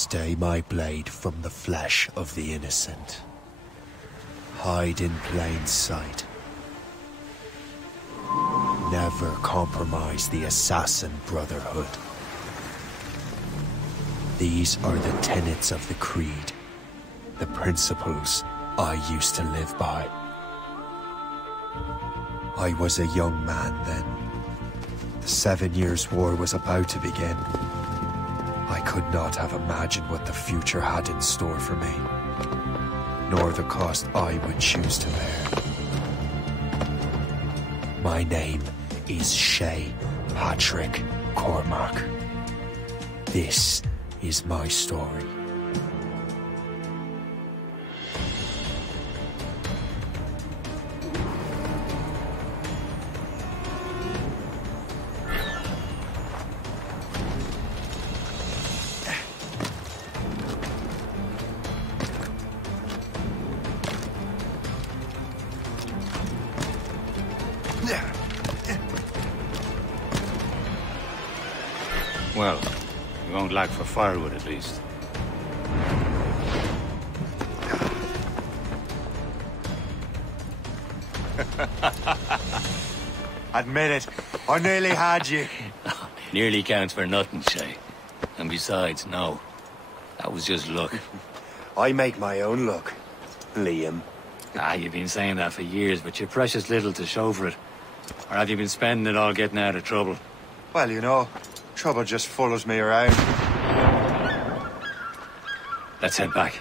Stay my blade from the flesh of the innocent. Hide in plain sight. Never compromise the Assassin Brotherhood. These are the tenets of the Creed, the principles I used to live by. I was a young man then. The 7 Years' War was about to begin. I could not have imagined what the future had in store for me, nor the cost I would choose to bear. My name is Shay Patrick Cormac. This is my story. Well, we won't lack for firewood at least. Admit it, I nearly had you. Nearly counts for nothing, Shay. And besides, no. That was just luck. I make my own luck, Liam. You've been saying that for years, but you've precious little to show for it. Or have you been spending it all getting out of trouble? Well, you know, trouble just follows me around. Let's head back.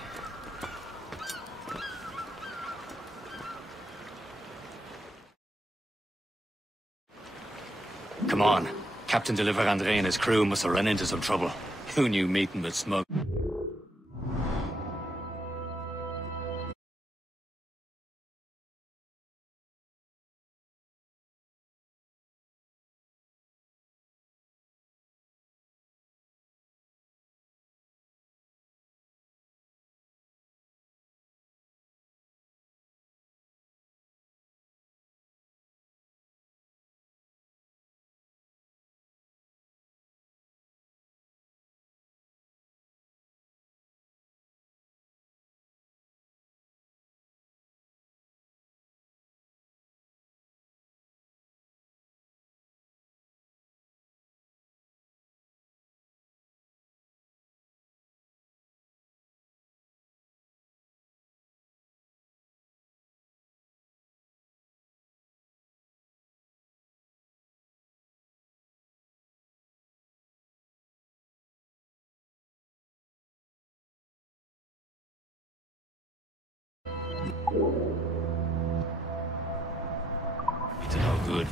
Come on. Captain de Andre and his crew must have run into some trouble. Who knew meeting with smug? It's no good.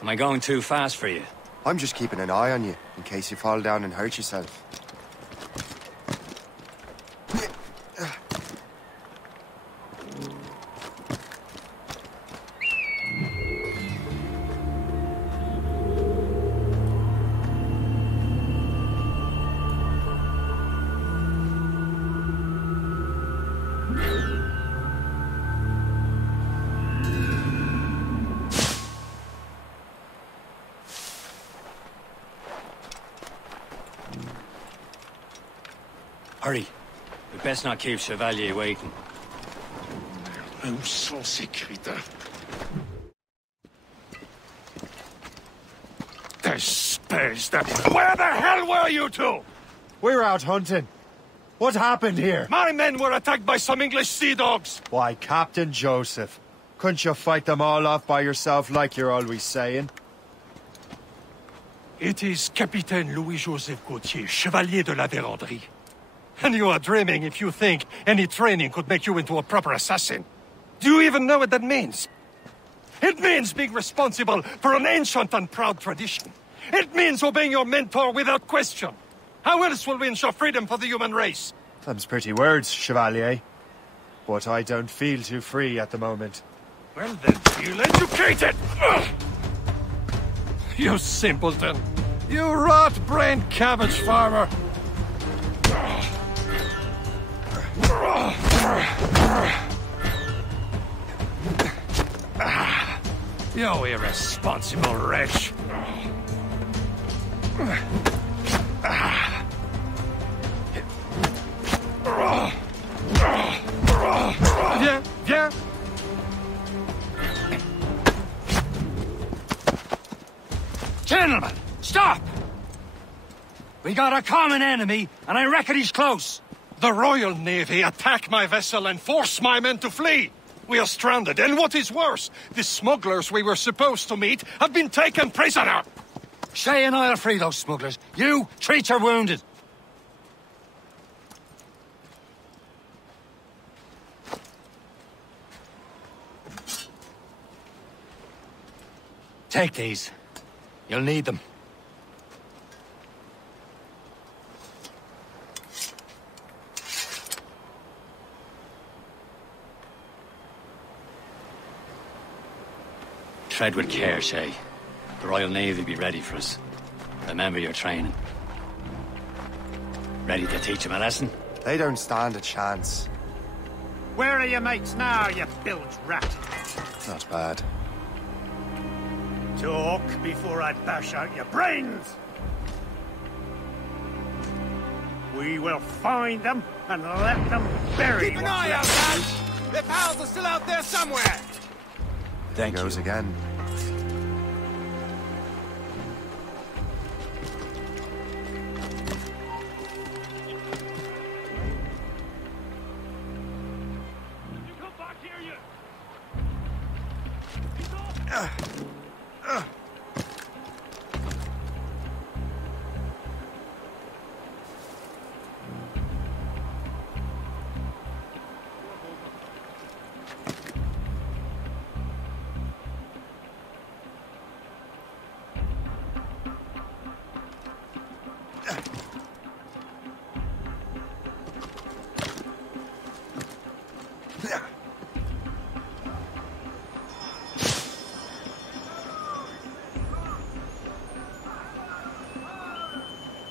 Am I going too fast for you? I'm just keeping an eye on you, in case you fall down and hurt yourself. Hurry. We best not keep Chevalier waiting. Où sont ces crétins? Where the hell were you two? We're out hunting. What happened here? My men were attacked by some English sea dogs. Why, Captain Joseph. Couldn't you fight them all off by yourself like you're always saying? It is Capitaine Louis-Joseph Gauthier, Chevalier de la Vérendrye. And you are dreaming if you think any training could make you into a proper assassin. Do you even know what that means? It means being responsible for an ancient and proud tradition. It means obeying your mentor without question. How else will we ensure freedom for the human race? Them's pretty words, Chevalier. But I don't feel too free at the moment. Well then, feel educated! Ugh. You simpleton! You rot-brained cabbage farmer! You irresponsible wretch! Yeah. Gentlemen, stop! We got a common enemy, and I reckon he's close. The Royal Navy attack my vessel and force my men to flee. We are stranded, and what is worse, the smugglers we were supposed to meet have been taken prisoner. Shay and I'll free those smugglers. You, treat your wounded. Take these. You'll need them. Tread with care, Shay. The Royal Navy will be ready for us. Remember your training. Ready to teach them a lesson? They don't stand a chance. Where are your mates now, you bilge rat? Not bad. Talk before I bash out your brains! We will find them and let them bury Keep an eye out, lads! Their pals are still out there somewhere! Thank you. Goes again.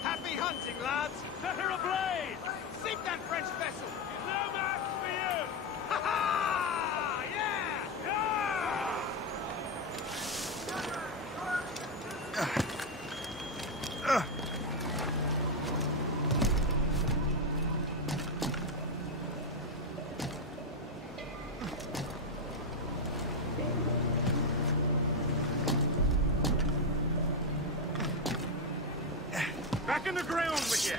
Happy hunting, lads! Set her ablaze! Sink that French vessel! No match for you! Ha ha! Yeah! Back in the ground with you!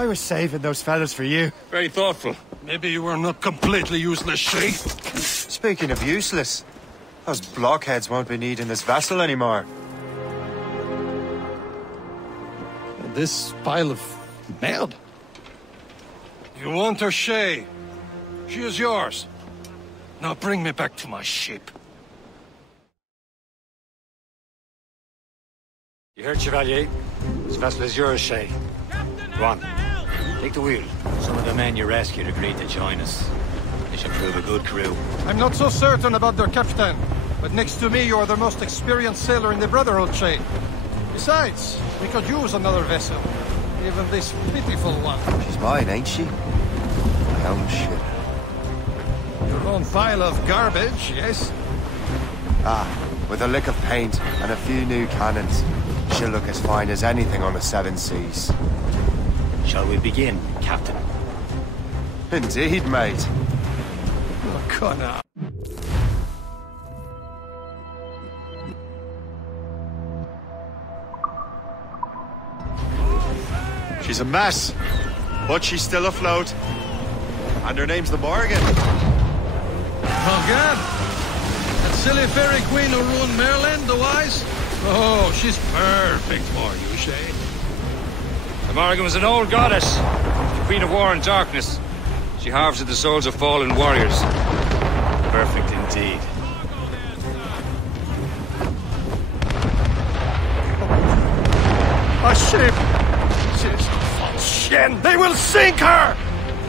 I was saving those fellas for you. Very thoughtful. Maybe you were not completely useless, Shay. Speaking of useless, those blockheads won't be needing this vessel anymore. This pile of mud? You want her, Shay? She is yours. Now bring me back to my ship. You heard, Chevalier? This vessel is yours, Shay. Go on. Take the wheel. Some of the men you rescued agreed to join us. They should prove a good crew. I'm not so certain about their captain, but next to me you are the most experienced sailor in the Brotherhood, Shay. Besides, we could use another vessel. Even this pitiful one. She's mine, ain't she? My own ship. Your own pile of garbage, yes? With a lick of paint and a few new cannons, she'll look as fine as anything on the Seven Seas. Shall we begin, Captain? Indeed, mate. Oh, Connor. She's a mess, but she's still afloat. And her name's the Morgan. Oh, God! That silly fairy queen who ruined Maryland, the wise? Oh, she's perfect for you, Shay. The Morrigan was an old goddess, the Queen of War and Darkness. She harvested the souls of fallen warriors. Perfect indeed. A ship! Shen! They will sink her!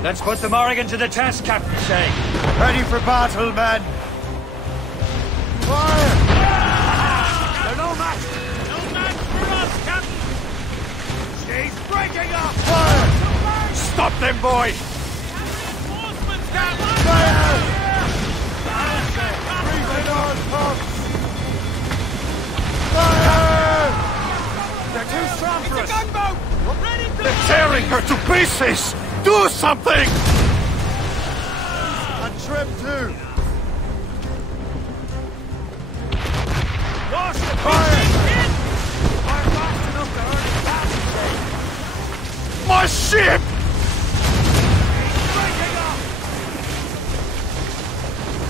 Let's put the Morrigan to the test, Captain Shay. Ready for battle, men! Fire! They're no match! No match for us, Captain! She's breaking up! Fire! Stop them, boy! Reinforcements, Captain! Fire! Breathing on pumps! Fire! They're too strong for It's a us! gunboat! Ready to... They're tearing her to pieces! Do something! And trim too! Wash the Fire! in! Fire fast enough to hurt his captain, My ship! He's breaking up!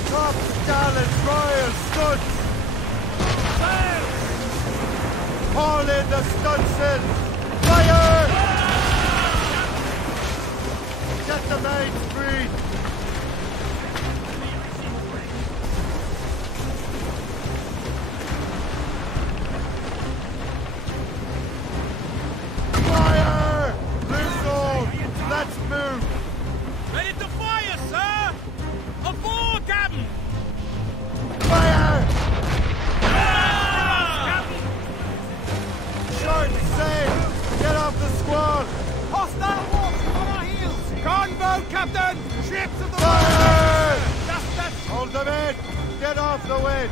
Top gallants, royal studs! Sails! Haul in the stunsail! Fire! Get the mains free! Fire! Loose all! Let's move! Ready to fire, sir! Aboard, Captain! Fire! Captain! Short sail! Get off the squall! Hostile wolves on our heels! Gunboat, Captain! Ships of the Fire! Just that... Hold them in! Get off the wind!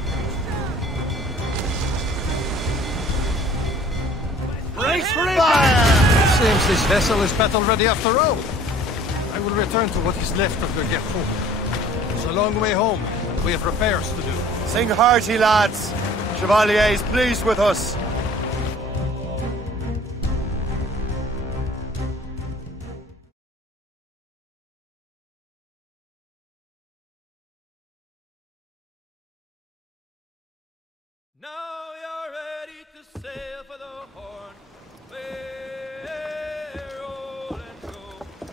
Brace for Fire! Seems this vessel is battle ready after all. I will return to what is left of the Gerfaut. It's a long way home. We have repairs to do. Sing hearty, lads! Chevalier is pleased with us! Now you're ready to sail for the Horn. Roll and go.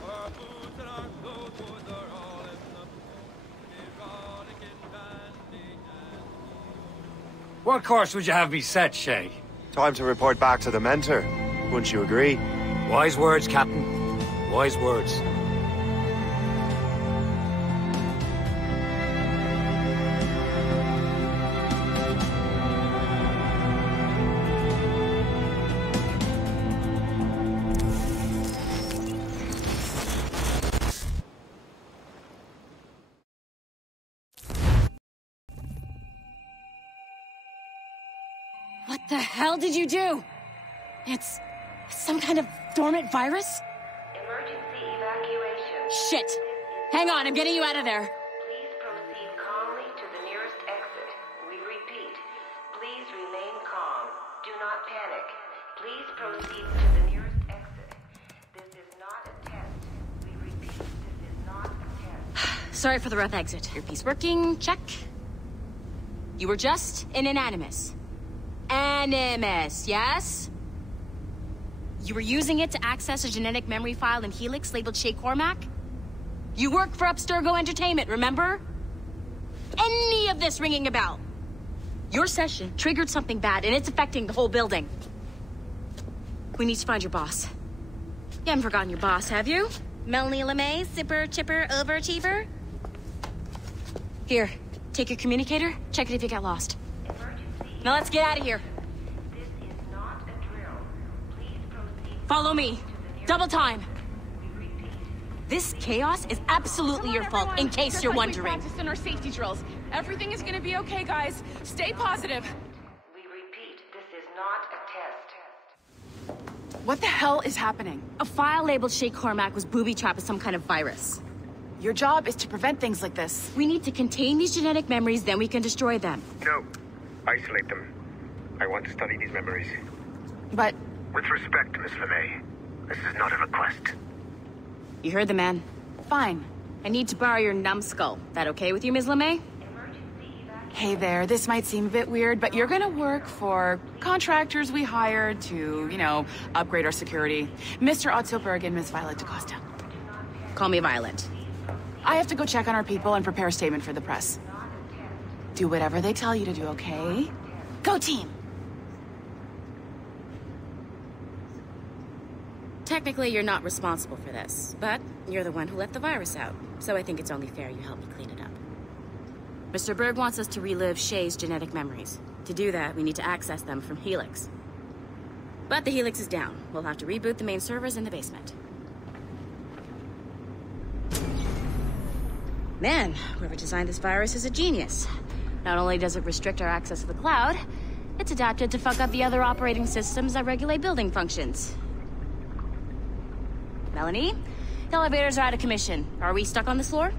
Our boots and our clothes are all in the erotic and dandy and... What course would you have me set, Shay? Time to report back to the mentor. Wouldn't you agree? Wise words, Captain. Wise words. What the hell did you do? It's some kind of dormant virus? Emergency evacuation. Shit! Hang on, I'm getting you out of there. Please proceed calmly to the nearest exit. We repeat, please remain calm. Do not panic. Please proceed to the nearest exit. This is not a test. We repeat, this is not a test. Sorry for the rough exit. Earpiece working, check. You were just an Animus. Animus, yes? You were using it to access a genetic memory file in Helix labeled Shay Cormac? You work for Abstergo Entertainment, remember? Any of this ringing a bell? Your session triggered something bad, and it's affecting the whole building. We need to find your boss. You haven't forgotten your boss, have you? Melanie LeMay, Sipper, Chipper, Overachiever? Here, take your communicator, check it if you got lost. Now let's get out of here. This is not a drill. Please proceed. Follow me. Double time. We repeat, This chaos is absolutely your fault, in case you're wondering. We practiced in our safety drills. Everything is gonna be okay, guys. Stay positive. We repeat, this is not a test. What the hell is happening? A file labeled Shay Cormac was booby-trapped with some kind of virus. Your job is to prevent things like this. We need to contain these genetic memories, then we can destroy them. No. Isolate them. I want to study these memories. But... With respect, Miss LeMay, this is not a request. You heard the man. fine. I need to borrow your numbskull. That okay with you, Ms. LeMay? Hey there, this might seem a bit weird, but you're gonna work for contractors we hired to, you know, upgrade our security. Mr. Otto Berg and Miss Violet DaCosta. Call me Violet. I have to go check on our people and prepare a statement for the press. Do whatever they tell you to do, okay? Go team! Technically, you're not responsible for this, but you're the one who let the virus out, so I think it's only fair you help me clean it up. Mr. Berg wants us to relive Shay's genetic memories. To do that, we need to access them from Helix. But the Helix is down. We'll have to reboot the main servers in the basement. Man, whoever designed this virus is a genius. Not only does it restrict our access to the cloud, it's adapted to fuck up the other operating systems that regulate building functions. Melanie? The elevators are out of commission. Are we stuck on this floor?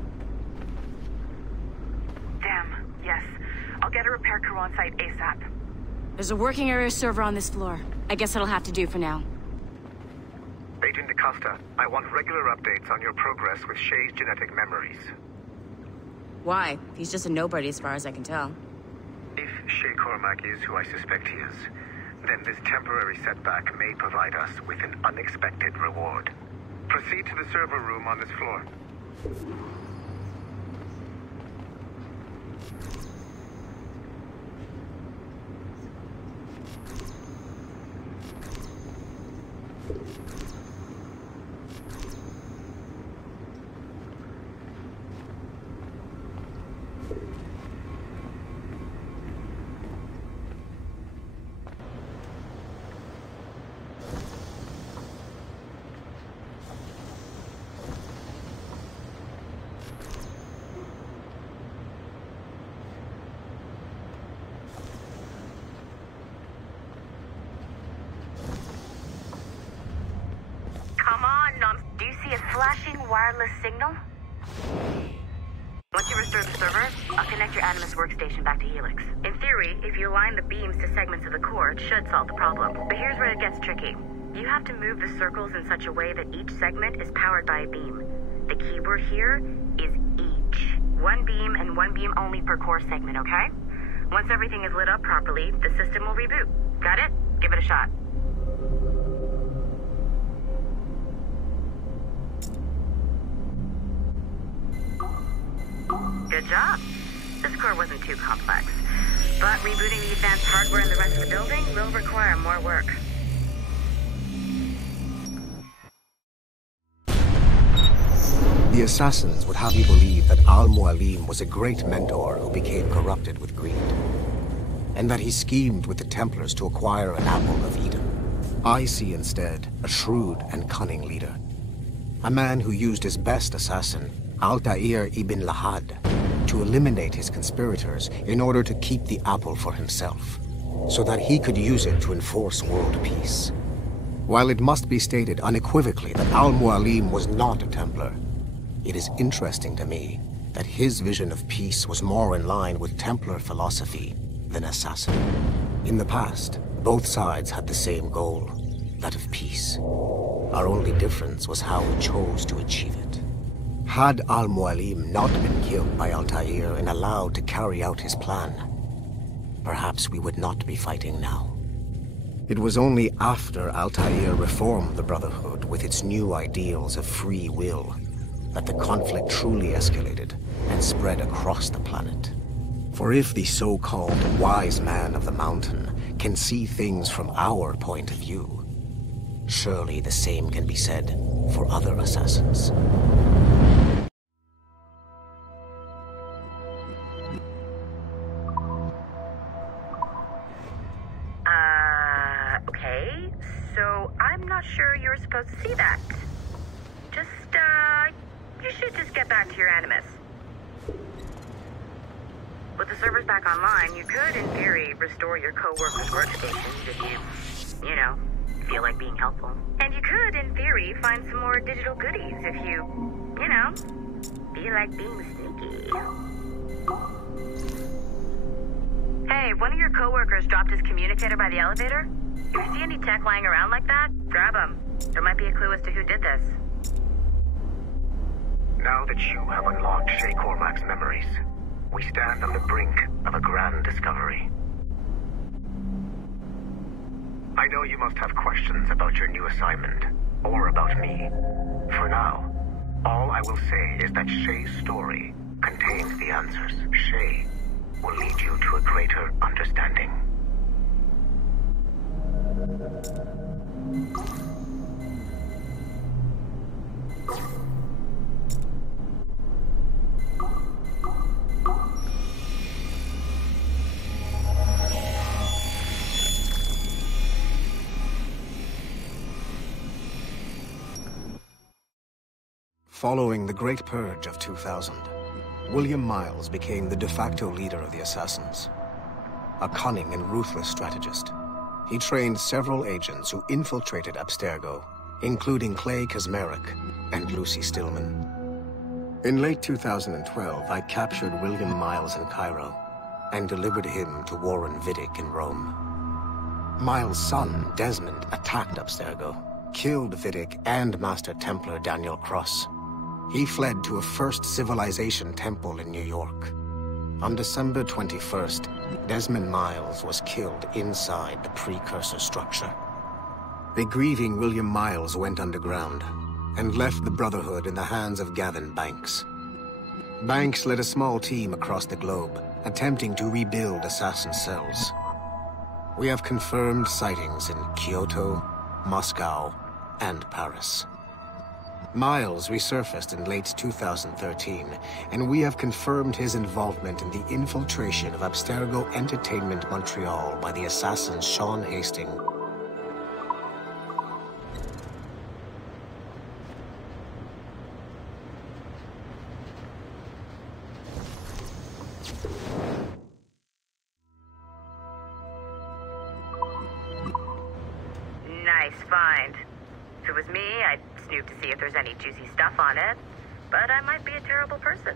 Damn, yes. I'll get a repair crew on site ASAP. There's a working area server on this floor. I guess it'll have to do for now. Agent DaCosta, I want regular updates on your progress with Shay's genetic memories. Why? He's just a nobody as far as I can tell. If Shay Cormac is who I suspect he is, then this temporary setback may provide us with an unexpected reward. Proceed to the server room on this floor. Do you see a flashing wireless signal? Once you restore the server, I'll connect your Animus workstation back to Helix. In theory, if you align the beams to segments of the core, it should solve the problem. But here's where it gets tricky. You have to move the circles in such a way that each segment is powered by a beam. The keyword here is each. One beam and one beam only per core segment, okay? Once everything is lit up properly, the system will reboot. Got it? Give it a shot. Good job. This core wasn't too complex, but rebooting the advanced hardware in the rest of the building will require more work. The assassins would have you believe that Al-Mualim was a great mentor who became corrupted with greed, and that he schemed with the Templars to acquire an apple of Eden. I see instead a shrewd and cunning leader, a man who used his best assassin, Altair ibn Lahad, to eliminate his conspirators in order to keep the apple for himself, so that he could use it to enforce world peace. While it must be stated unequivocally that Al-Mualim was not a Templar, it is interesting to me that his vision of peace was more in line with Templar philosophy than assassin. In the past, both sides had the same goal, that of peace. Our only difference was how he chose to achieve it. Had Al-Mualim not been killed by Altair and allowed to carry out his plan, perhaps we would not be fighting now. It was only after Altair reformed the Brotherhood with its new ideals of free will that the conflict truly escalated and spread across the planet. For if the so-called wise man of the mountain can see things from our point of view, surely the same can be said for other assassins. Okay, so I'm not sure you're supposed to see that. Just, should just get back to your Animus. With the servers back online, you could, in theory, restore your co-workers' workstations if you know, feel like being helpful. And you could, in theory, find some more digital goodies if you know, feel like being sneaky. Hey, one of your co-workers dropped his communicator by the elevator. If you see any tech lying around like that, grab them. There might be a clue as to who did this. Now that you have unlocked Shay Cormac's memories, we stand on the brink of a grand discovery. I know you must have questions about your new assignment, or about me. For now, all I will say is that Shay's story contains the answers. Shay will lead you to a greater understanding. Following the Great Purge of 2000, William Miles became the de facto leader of the Assassins. A cunning and ruthless strategist, he trained several agents who infiltrated Abstergo, including Clay Kazmarek and Lucy Stillman. In late 2012, I captured William Miles in Cairo and delivered him to Warren Vidic in Rome. Miles' son, Desmond, attacked Abstergo, killed Vidic and Master Templar Daniel Cross. He fled to a First Civilization temple in New York. On December 21st, Desmond Miles was killed inside the precursor structure. The grieving William Miles went underground and left the Brotherhood in the hands of Gavin Banks. Banks led a small team across the globe, attempting to rebuild assassin cells. We have confirmed sightings in Kyoto, Moscow, and Paris. Miles resurfaced in late 2013, and we have confirmed his involvement in the infiltration of Abstergo Entertainment Montreal by the assassin Sean Hastings. Nice find. If it was me, I'd snoop to see if there's any juicy stuff on it, but I might be a terrible person.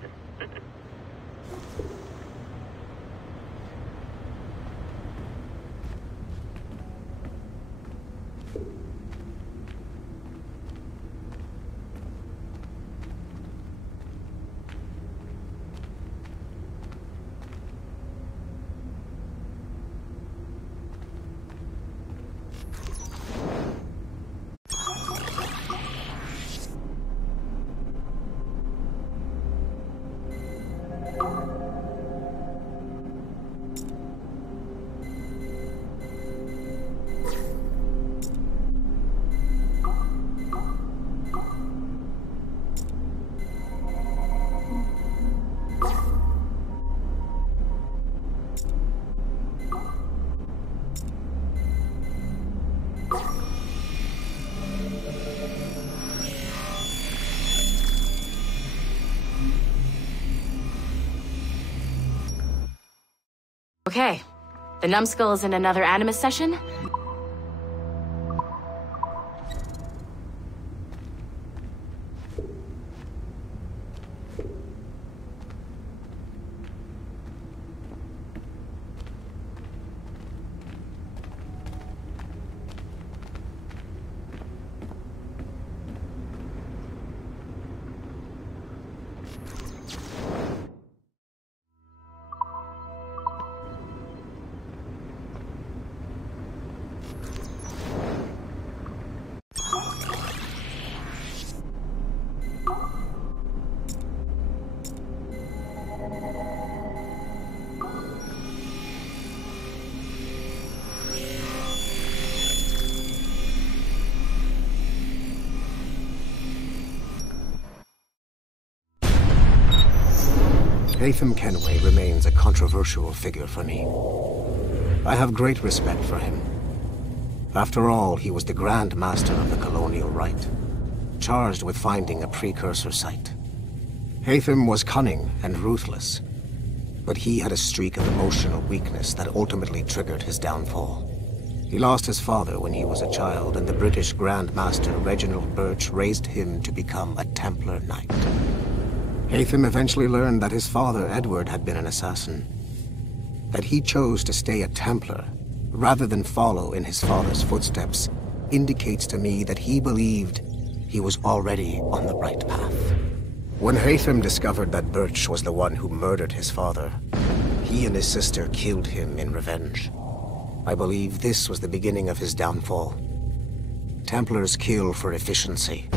Okay, the numbskull is in another Animus session. Haytham Kenway remains a controversial figure for me. I have great respect for him. After all, he was the Grand Master of the Colonial Rite, charged with finding a precursor site. Haytham was cunning and ruthless, but he had a streak of emotional weakness that ultimately triggered his downfall. He lost his father when he was a child, and the British Grand Master Reginald Birch raised him to become a Templar Knight. Haytham eventually learned that his father, Edward, had been an assassin. That he chose to stay a Templar, rather than follow in his father's footsteps, indicates to me that he believed he was already on the right path. When Haytham discovered that Birch was the one who murdered his father, he and his sister killed him in revenge. I believe this was the beginning of his downfall. Templars kill for efficiency,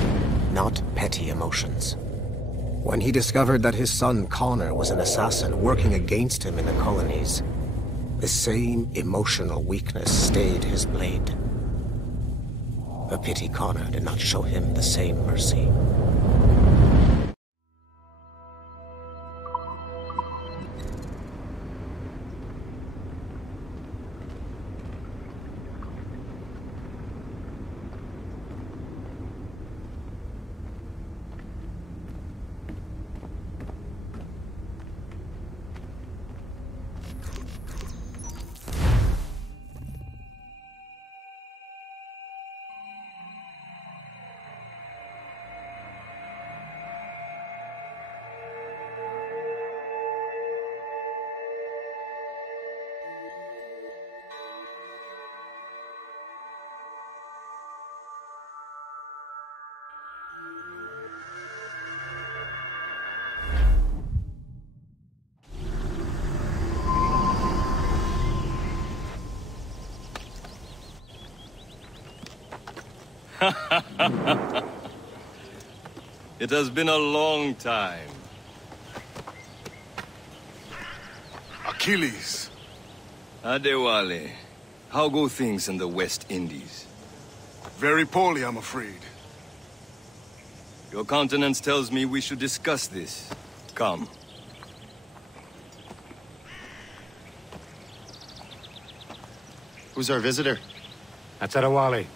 not petty emotions. When he discovered that his son Connor was an assassin working against him in the colonies, the same emotional weakness stayed his blade. A pity Connor did not show him the same mercy. It has been a long time. Achilles. Adewale, how go things in the West Indies? Very poorly, I'm afraid. Your countenance tells me we should discuss this. Come. Who's our visitor? That's Adewale.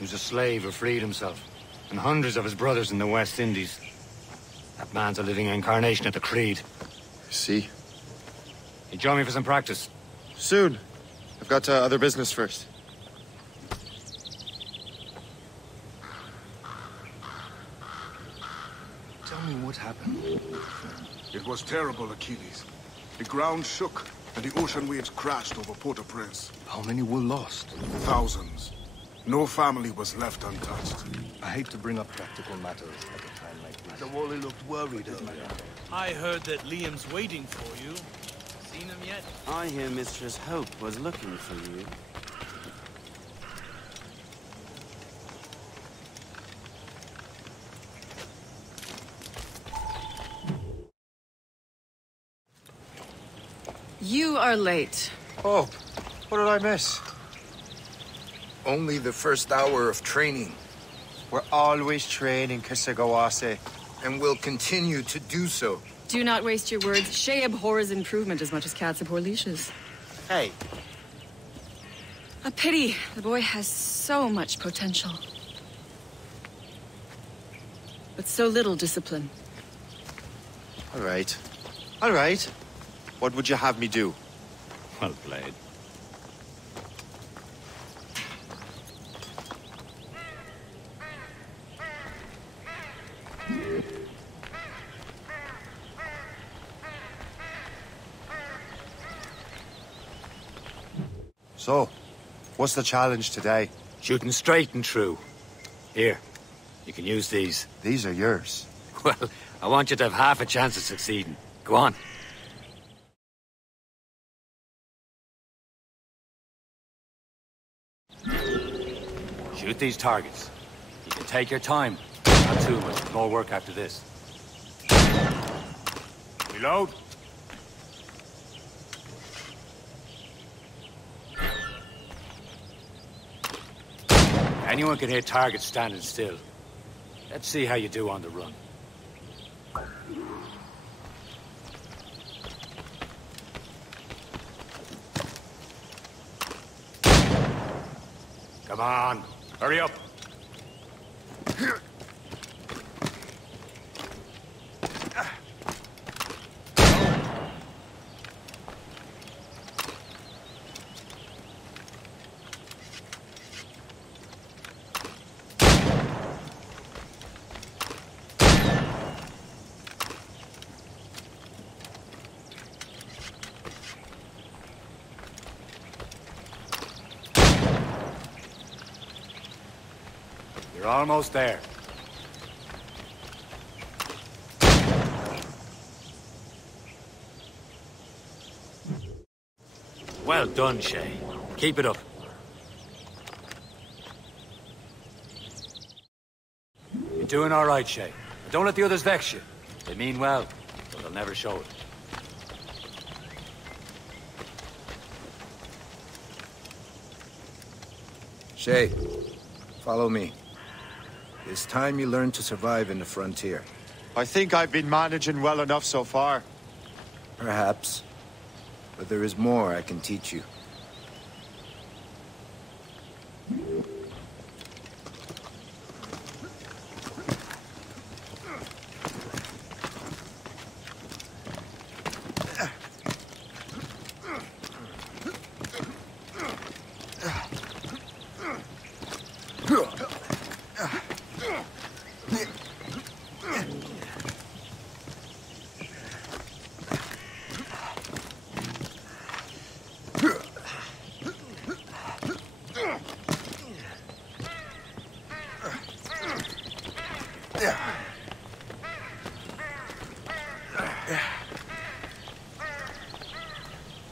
Who's a slave who freed himself, and hundreds of his brothers in the West Indies. That man's a living incarnation of the Creed. See? You join me for some practice? Soon. I've got other business first. Tell me what happened. It was terrible, Achilles. The ground shook, and the ocean waves crashed over Port-au-Prince. How many were lost? Thousands. No family was left untouched. I hate to bring up practical matters at a time like this. The Wally looked worried earlier. I heard that Liam's waiting for you. Seen him yet? I hear Mistress Hope was looking for you. You are late. Oh, what did I miss? Only the first hour of training. We're always training, Kisagawase. And will continue to do so. Do not waste your words. Shay abhors improvement as much as cats abhor leashes. Hey. A pity. The boy has so much potential. But so little discipline. All right. All right. What would you have me do? Well played. So, what's the challenge today? Shooting straight and true. Here, you can use these. These are yours. Well, I want you to have half a chance of succeeding. Go on. Shoot these targets. You can take your time. Not too much. More work after this. Reload. Anyone can hit targets standing still. Let's see how you do on the run. Come on, hurry up. You're almost there. Well done, Shay. Keep it up. You're doing all right, Shay. Don't let the others vex you. They mean well, but they'll never show it. Shay, follow me. It's time you learn to survive in the frontier. I think I've been managing well enough so far. Perhaps. But there is more I can teach you.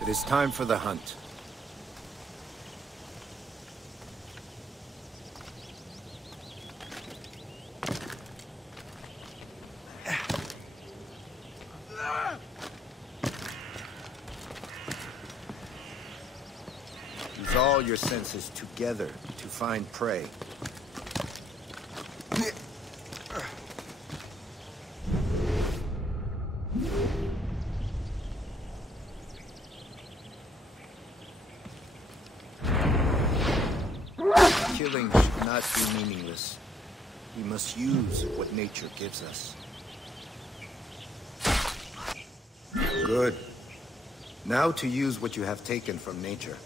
It is time for the hunt. Use all your senses together to find prey. Killing should not be meaningless. We must use what nature gives us. Good. Now to use what you have taken from nature.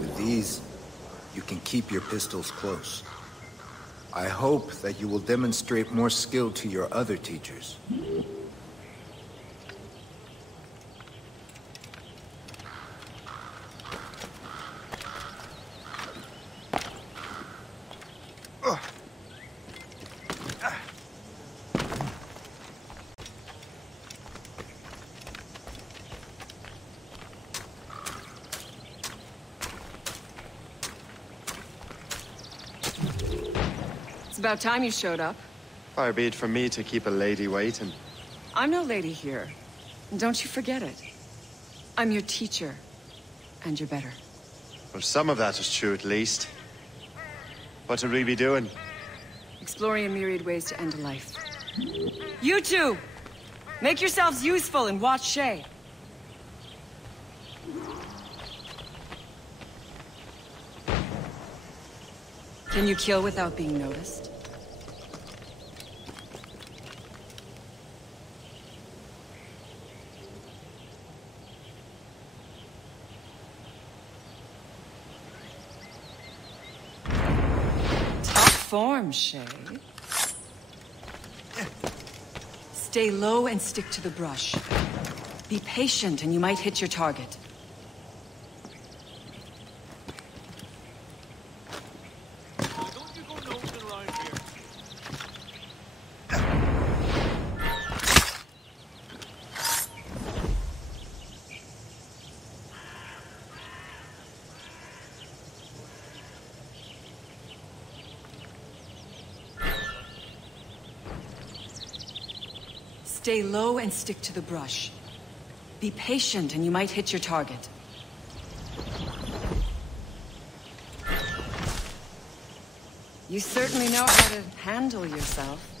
With these, you can keep your pistols close. I hope that you will demonstrate more skill to your other teachers. It's about time you showed up. Far be it from me to keep a lady waiting. I'm no lady here. Don't you forget it. I'm your teacher. And you're better. Well, some of that is true at least. What would we be doing? Exploring a myriad ways to end a life. You two! Make yourselves useful and watch Shay. Can you kill without being noticed? Top form, Shay. Stay low and stick to the brush. Be patient and you might hit your target. Stay low and stick to the brush. Be patient and you might hit your target. You certainly know how to handle yourself.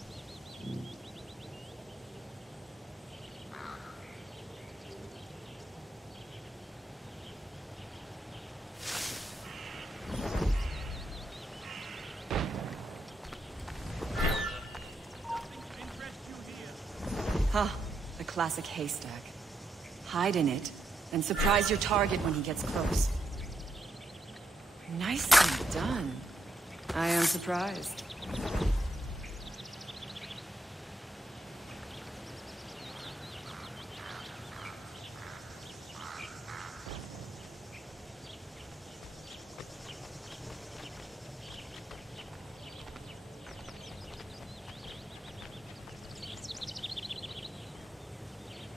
Huh, the classic haystack. Hide in it, and surprise your target when he gets close. Nicely done. I am surprised.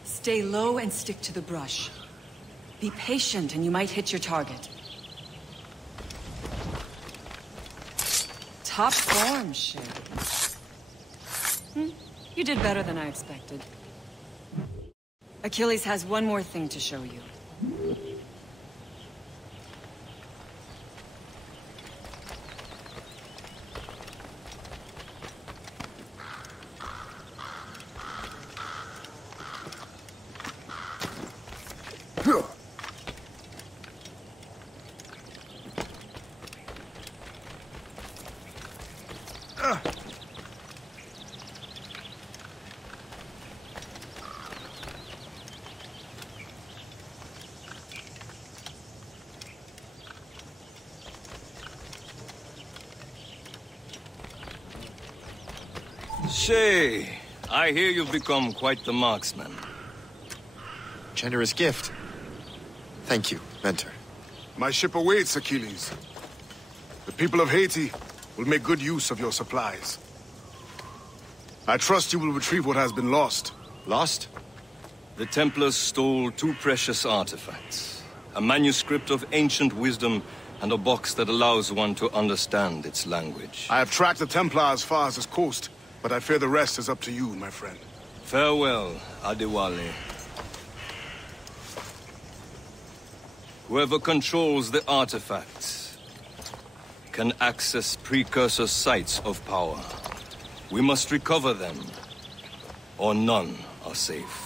Stay low and stick to the brush. Be patient and you might hit your target. Top form, Shay. You did better than I expected. Achilles has one more thing to show you. Shay, I hear you've become quite the marksman. Generous gift. Thank you, Mentor. My ship awaits, Achilles. The people of Haiti will make good use of your supplies. I trust you will retrieve what has been lost. Lost? The Templars stole 2 precious artifacts. A manuscript of ancient wisdom and a box that allows one to understand its language. I have tracked the Templar as far as this coast, but I fear the rest is up to you, my friend. Farewell, Adewale. Whoever controls the artifacts can access precursor sites of power. We must recover them, or none are safe.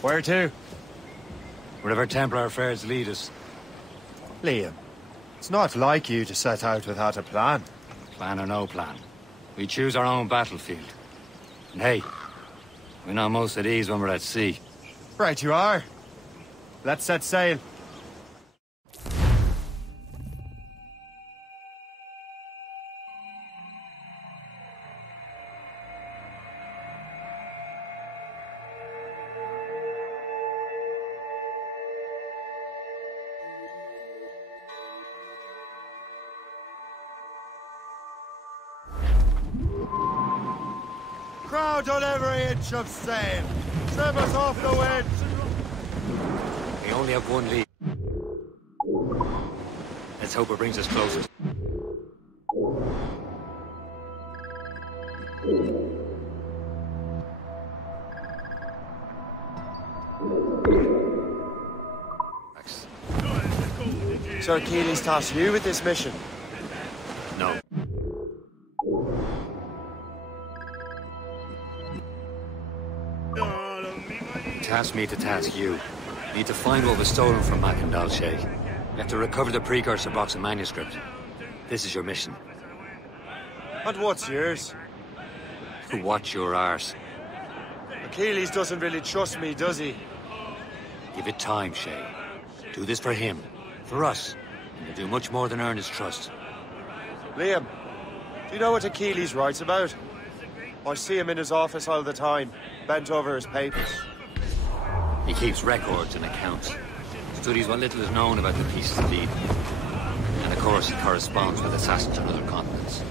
Where to? Wherever Templar affairs lead us. Liam, it's not like you to set out without a plan. Plan or no plan. We choose our own battlefield. And hey, we know most of these when we're at sea. Right you are. Let's set sail. out on every inch of sail. Trim us off the wind. We only have one lead. Let's hope it brings us closer. Sir Achilles tasked you with this mission? No. Task me to task you. Need to find what was stolen from Macandal Shay. You have to recover the precursor box of manuscript. This is your mission. And what's yours? Watch your arse. Achilles doesn't really trust me, does he? Give it time, Shay. Do this for him. For us. And you'll do much more than earn his trust. Liam, do you know what Achilles writes about? I see him in his office all the time, bent over his papers. He keeps records and accounts. Studies what little is known about the pieces of Eden. And of course, he corresponds with assassins on other continents.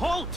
Halt!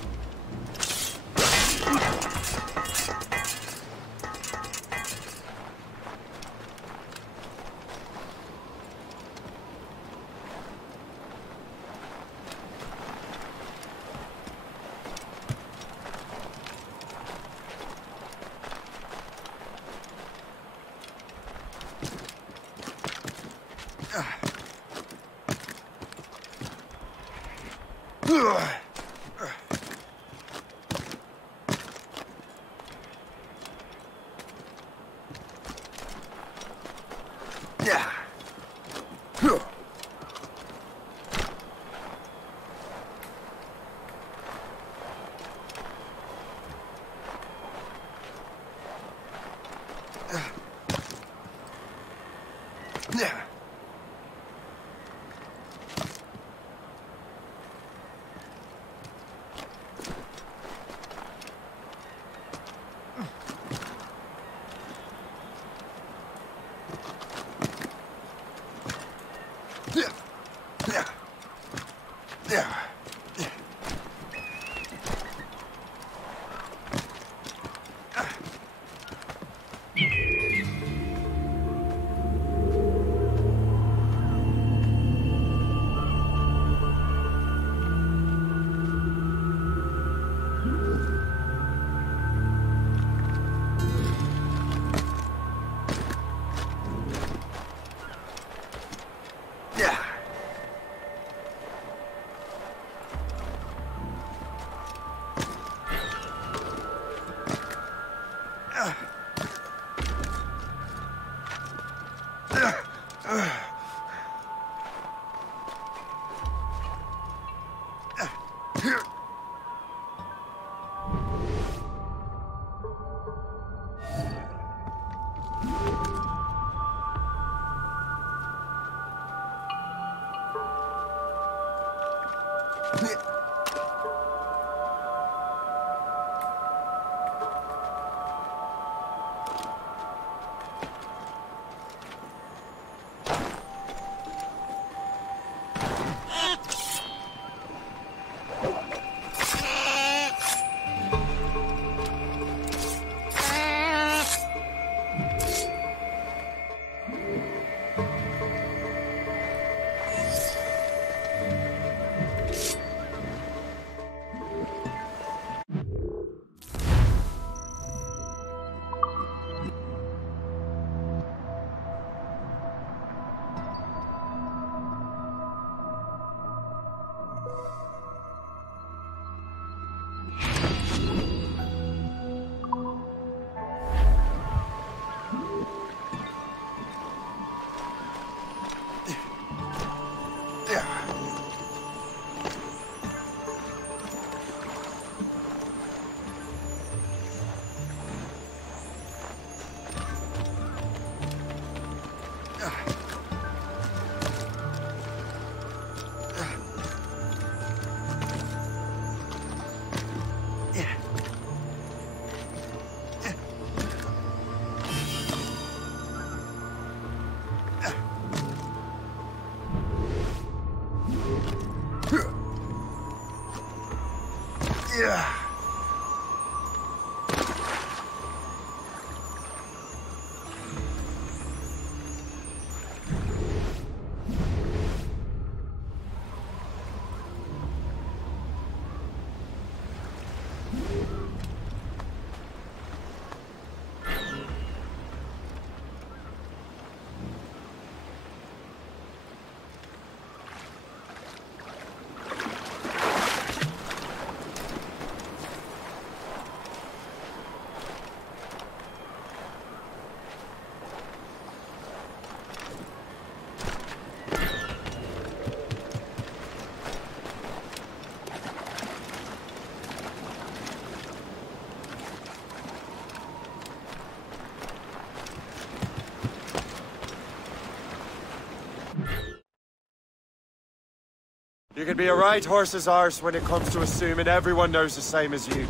You can be a right horse's arse when it comes to assuming everyone knows the same as you.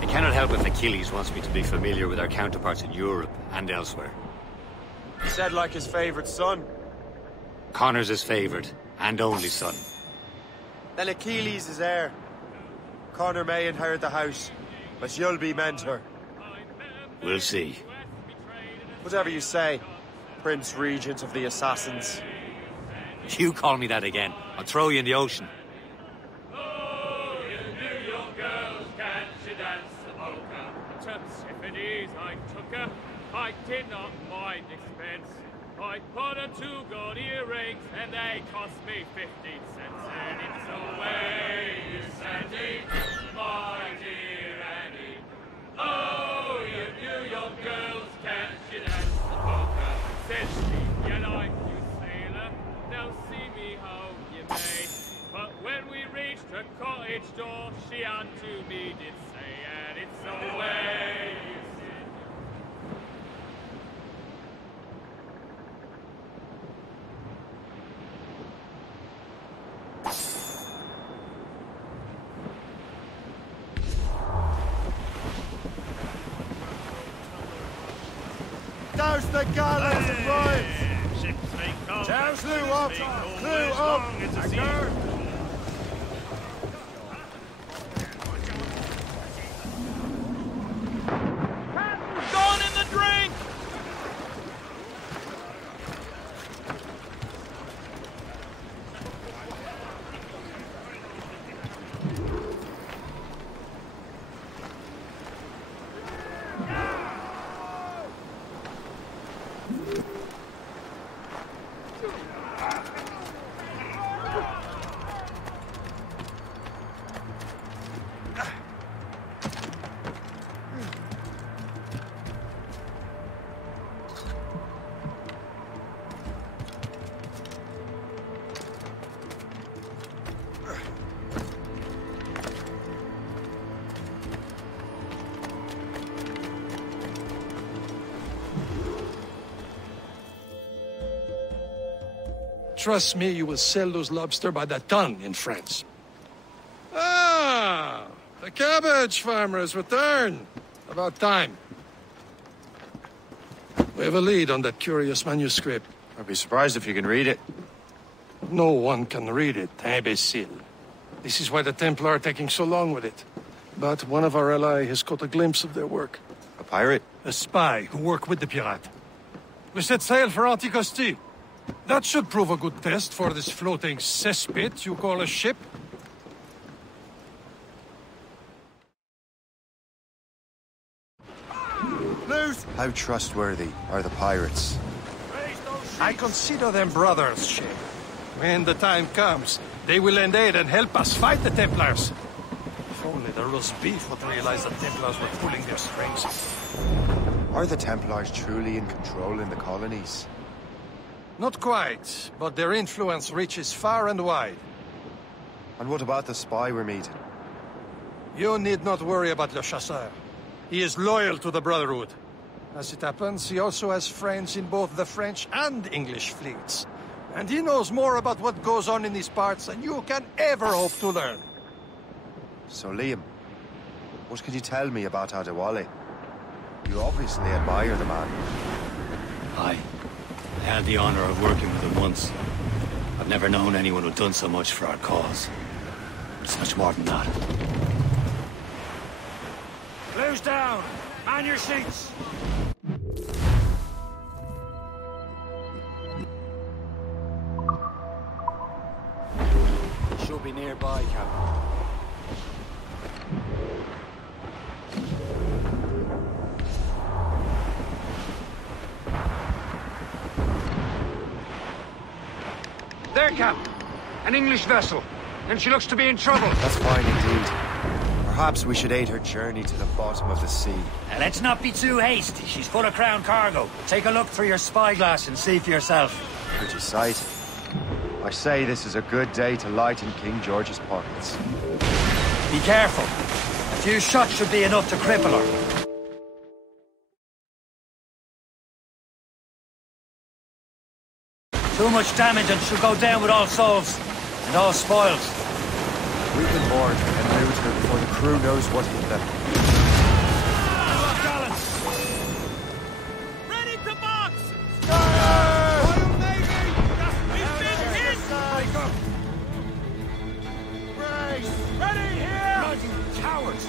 I cannot help if Achilles wants me to be familiar with our counterparts in Europe and elsewhere. He said like his favorite son. Connor's his favorite and only son. Then Achilles is heir. Connor may inherit the house, but you'll be mentor. We'll see. Whatever you say, Prince Regent of the Assassins. You call me that again, I'll throw you in the ocean. I did not mind expense. I put her 2 gold earrings and they cost me 15 cents. And it's away, you Sandy, my dear Annie. Oh, you New York girls, can't you dance the polka? Says she, you like you sailor, now see me how you may. But when we reached her cottage door, she unto me did say, and it's away, you Douse the gallows and rise! Douse Lou up! Lou up! Anchor! gone in the drink! Trust me, you will sell those lobster by the ton in France. Ah, the cabbage farmer has returned. About time. We have a lead on that curious manuscript. I'd be surprised if you can read it. No one can read it, imbecile. This is why the Templar are taking so long with it. But one of our allies has caught a glimpse of their work. A pirate? A spy who worked with the pirate. We set sail for Anticosti. That should prove a good test for this floating cesspit you call a ship. How trustworthy are the pirates? I consider them brothers, Shay. When the time comes, they will lend aid and help us fight the Templars. If only the roast beef would realize the Templars were pulling their strings. Are the Templars truly in control in the colonies? Not quite, but their influence reaches far and wide. And what about the spy we're meeting? You need not worry about Le Chasseur. He is loyal to the Brotherhood. As it happens, he also has friends in both the French and English fleets. And he knows more about what goes on in these parts than you can ever hope to learn. So, Liam, what can you tell me about Adewale? You obviously admire the man. Aye. I had the honor of working with him once. I've never known anyone who'd done so much for our cause. It's much more than that. Blues down! Man your seats! Should be nearby, Captain. There, Cap. An English vessel. And she looks to be in trouble. That's fine indeed. Perhaps we should aid her journey to the bottom of the sea. Now, let's not be too hasty. She's full of crown cargo. Take a look through your spyglass and see for yourself. Pretty sight. I say this is a good day to lighten King George's pockets. Be careful. A few shots should be enough to cripple her. Too much damage and she'll go down with all souls. And all spoils. We've been warned and moved here before the crew knows what hit them. Ready to box! Ready here! Bloody cowards!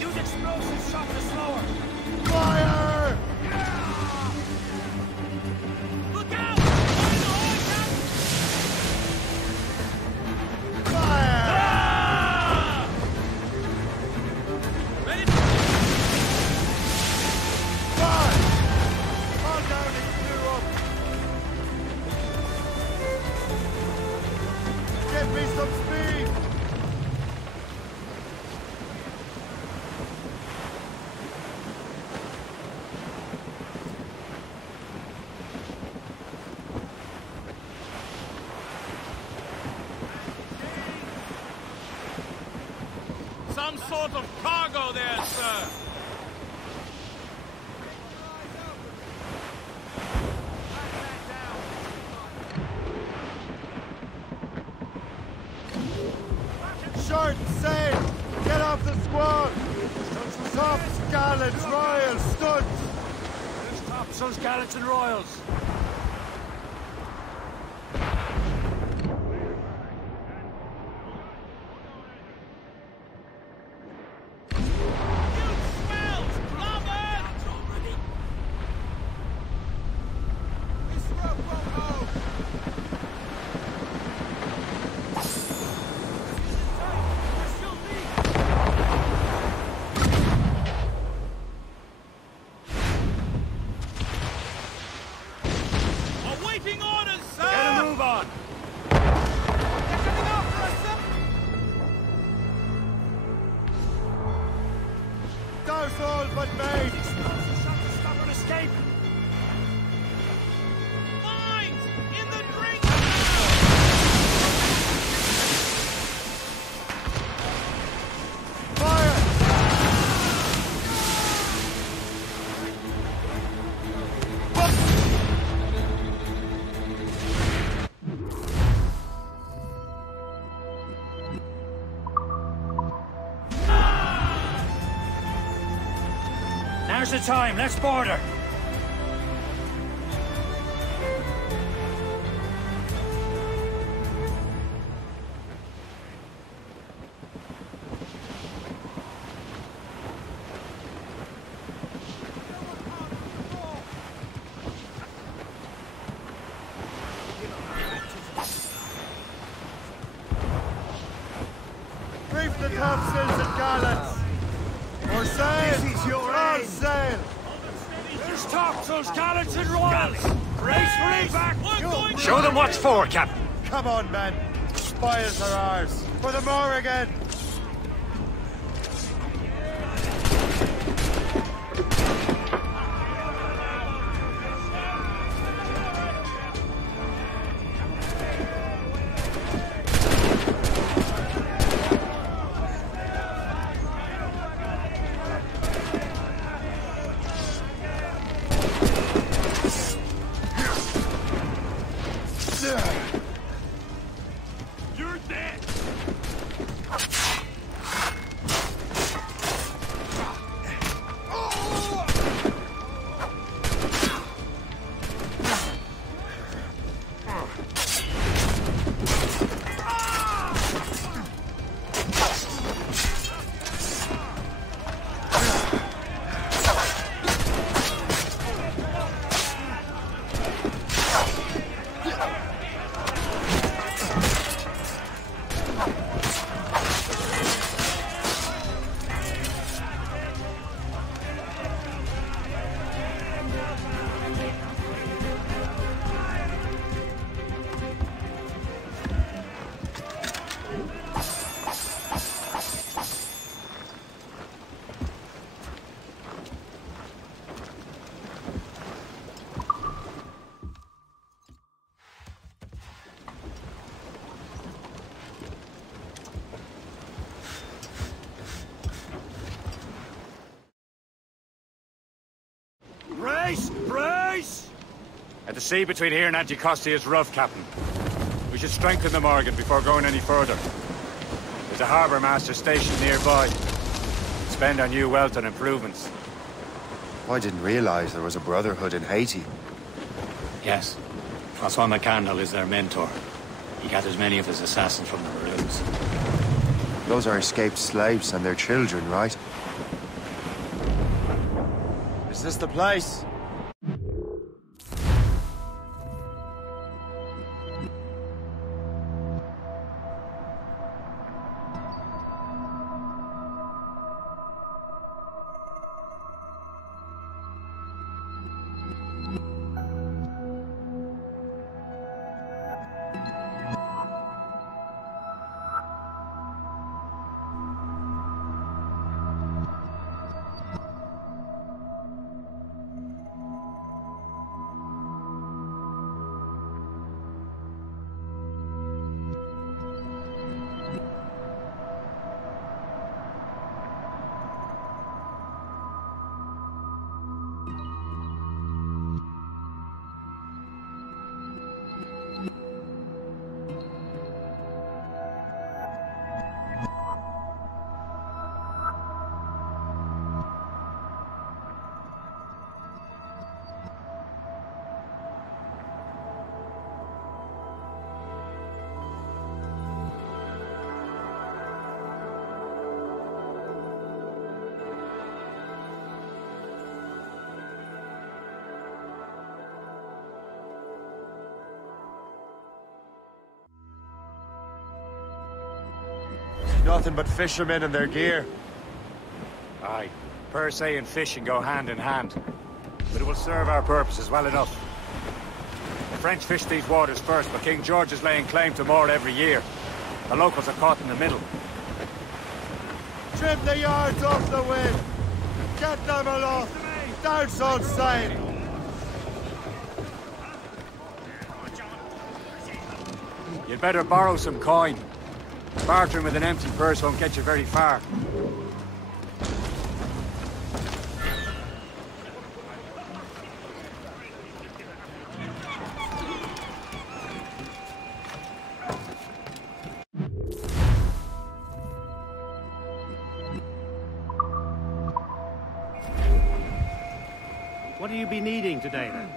Use explosive shot to slow her! Fire! Look out! Fire! Ready? Fire! Calm down and clear up! Give me some speed! Some sort of cargo there, sir! Short sail! Get off the squad! Tops, gallants, royals, studs! There's topsails, gallants, and royals! Awaiting orders, sir! Get a move on! They're coming after us, sir! Douse all but made! Explosive shot to stop an escape! Mines! In the drink! Fire! Now's the time, let's board her! Brief the topsails and gallants! Or sail! This is your All aim. sail! There's topsails, gallants, and royals! Race for impact! Show them what's for, Captain. Come on, men! Spoils are ours! For the Morrigan! You're dead! Brace! Brace! And the sea between here and Anticosti is rough, Captain. We should strengthen the Morgan before going any further. There's a harbour master station nearby. Spend our new wealth on improvements. I didn't realize there was a brotherhood in Haiti. Yes. Francois McCandle is their mentor. He gathers many of his assassins from the Maroons. Those are escaped slaves and their children, right? Is this the place? Nothing but fishermen and their gear. Aye. Per se and fishing go hand in hand. But it will serve our purposes well enough. The French fish these waters first, but King George is laying claim to more every year. The locals are caught in the middle. Trim the yards off the wind! Get them aloft! Douse on sail! You'd better borrow some coin. Bartering with an empty purse won't get you very far. What do you be needing today, then?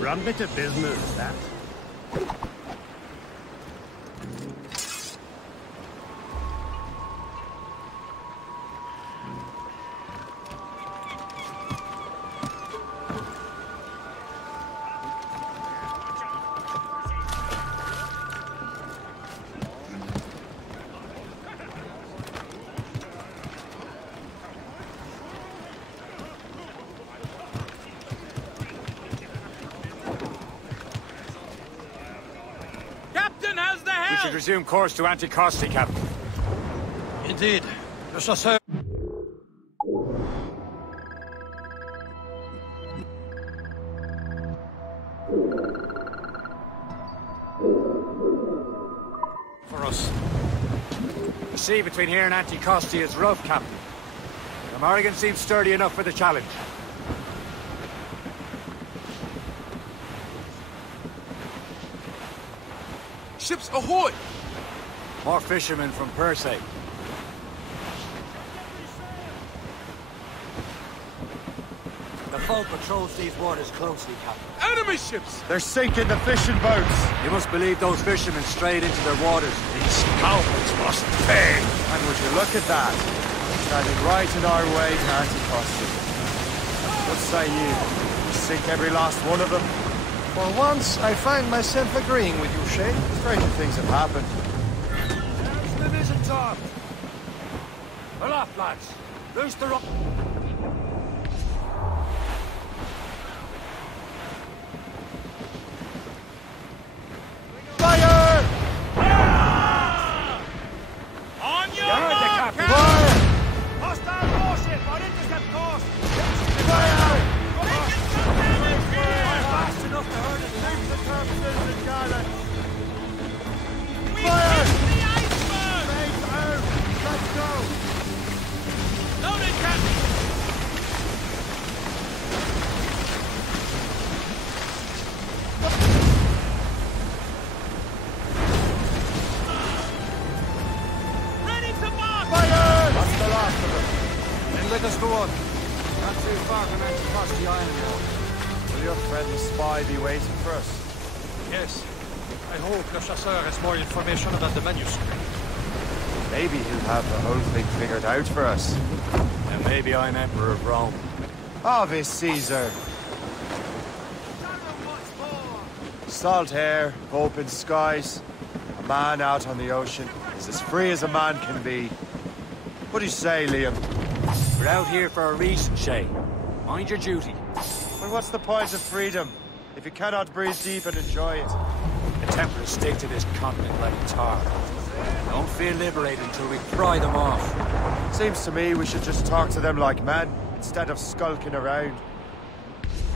Run bit of business, that. Resume course to Anticosti, Captain. Indeed. Le chasseur. For us. The sea between here and Anticosti is rough, Captain. The Morrigan seems sturdy enough for the challenge. Ships ahoy! More fishermen from Persay. The foe patrols these waters closely, Captain. Enemy ships! They're sinking the fishing boats! You must believe those fishermen strayed into their waters. These cowards must pay! And would you look at that? standing right in our way to Anticosti. What say you? We sink every last one of them? For once, I find myself agreeing with you, Shay. Stranger things have happened. There's the mizzen top. Aloft, lads. Loose the rope. Fire! On your mark! Fire! Hostile warship on intercept course! Fire! Fast enough to hurt us. Leave the purposes in Garland! Fire! The iceberg! Phase out! Let's go! Loaded, Captain! Ready to march! Fire! That's the last of them. Then let us go on. Not too far from Anticosti Island now. Will your friend the spy be waiting for us? Yes. I hope Le Chasseur has more information about the manuscript. Maybe he'll have the whole thing figured out for us. And maybe I'm Emperor of Rome. Ave Caesar! Salt air, open skies. A man out on the ocean is as free as a man can be. What do you say, Liam? We're out here for a reason, Shay. Mind your duty. Well, what's the point of freedom if you cannot breathe deep and enjoy it? The Templars stick to this continent like tar. Don't feel liberated until we pry them off. Seems to me we should just talk to them like men, instead of skulking around.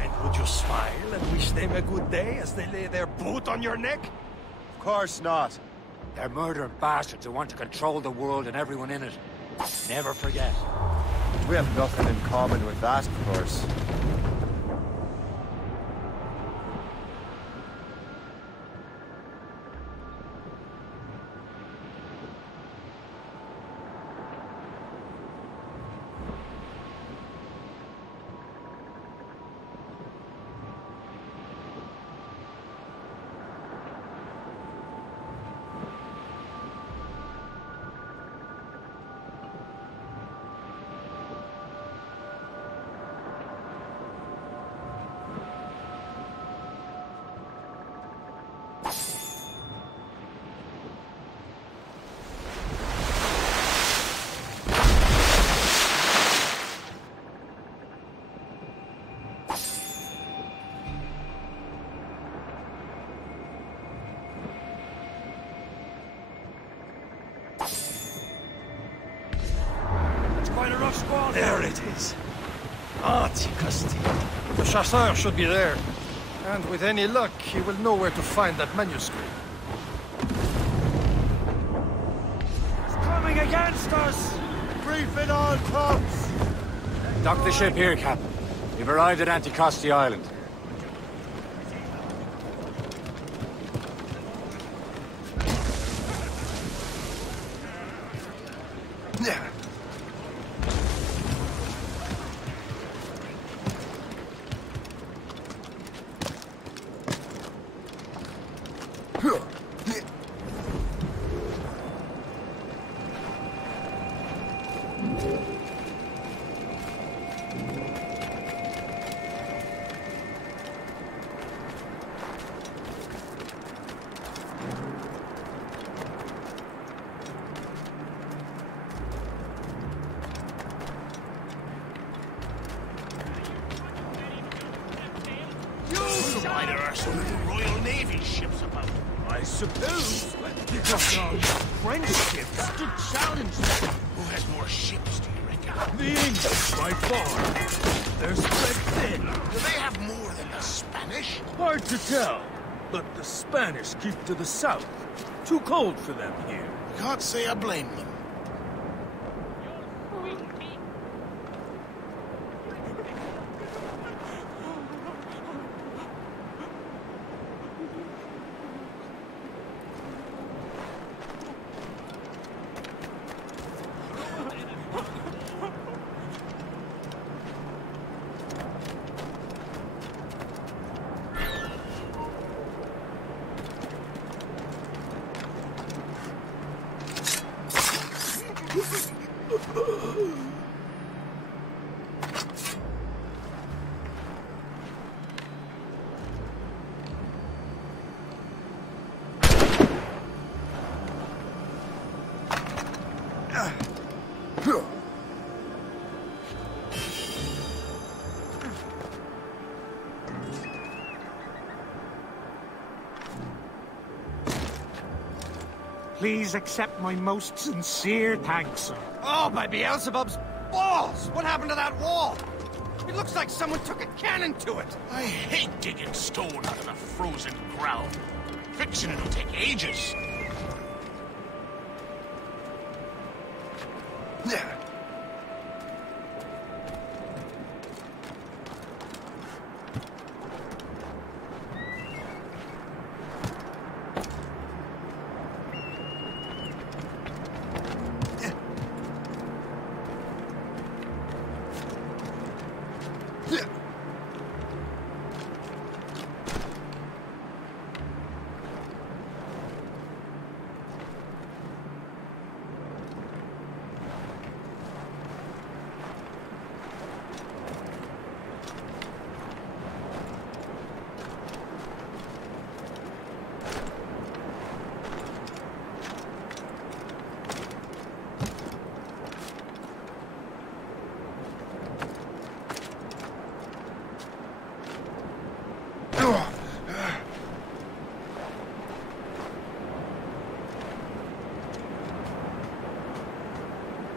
And would you smile and wish them a good day as they lay their boot on your neck? Of course not. They're murdering bastards who want to control the world and everyone in it. Never forget. We have nothing in common with that, of course. There it is. Anticosti. The Chasseur should be there. And with any luck, he will know where to find that manuscript. It's coming against us! Brief it all, pups! Dock the ship here, Captain. We've arrived at Anticosti Island. There are some Royal Navy ships about. I suppose. French ships to challenge them. Who has more ships, do you reckon? The English, by far. They're spread thin. Do they have more than the Spanish? Hard to tell. But the Spanish keep to the south. Too cold for them here. Can't say I blame them. Please accept my most sincere thanks, sir. Oh, by Beelzebub's balls! What happened to that wall? It looks like someone took a cannon to it. I hate digging stone out of the frozen ground. Fixing it'll take ages.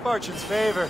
Fortune's favor.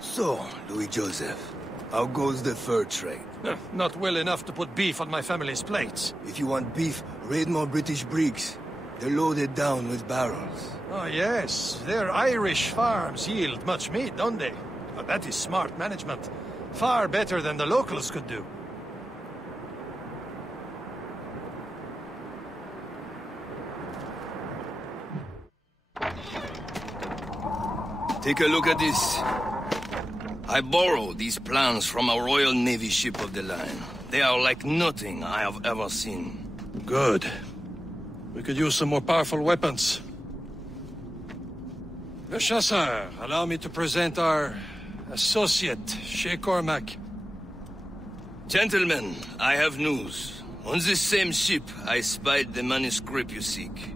So, Louis Joseph, how goes the fur trade? Not well enough to put beef on my family's plates. If you want beef, raid more British brigs. They're loaded down with barrels. Oh yes, their Irish farms yield much meat, don't they? Well, that is smart management. Far better than the locals could do. Take a look at this. I borrowed these plans from a Royal Navy ship of the line. They are like nothing I have ever seen. Good. We could use some more powerful weapons. Le Chasseur, allow me to present our associate, Shay Cormac. Gentlemen, I have news. On this same ship, I spied the manuscript you seek.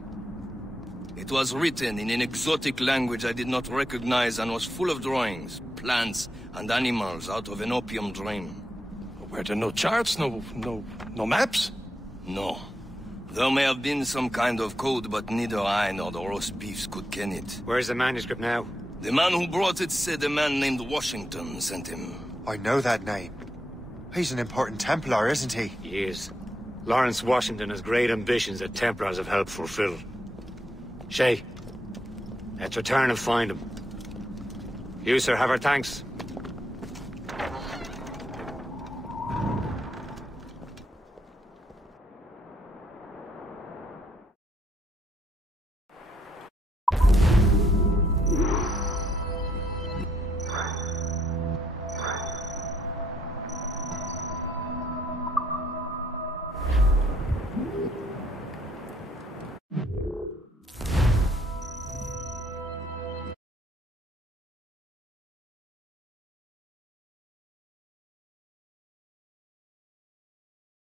It was written in an exotic language I did not recognize and was full of drawings, plants, and animals out of an opium dream. Were there no charts, no maps? No. There may have been some kind of code, but neither I nor the roast beefs could ken it. Where's the manuscript now? The man who brought it said a man named Washington sent him. I know that name. He's an important Templar, isn't he? He is. Lawrence Washington has great ambitions that Templars have helped fulfill. Shay, let's return and find him. You, sir, have our thanks.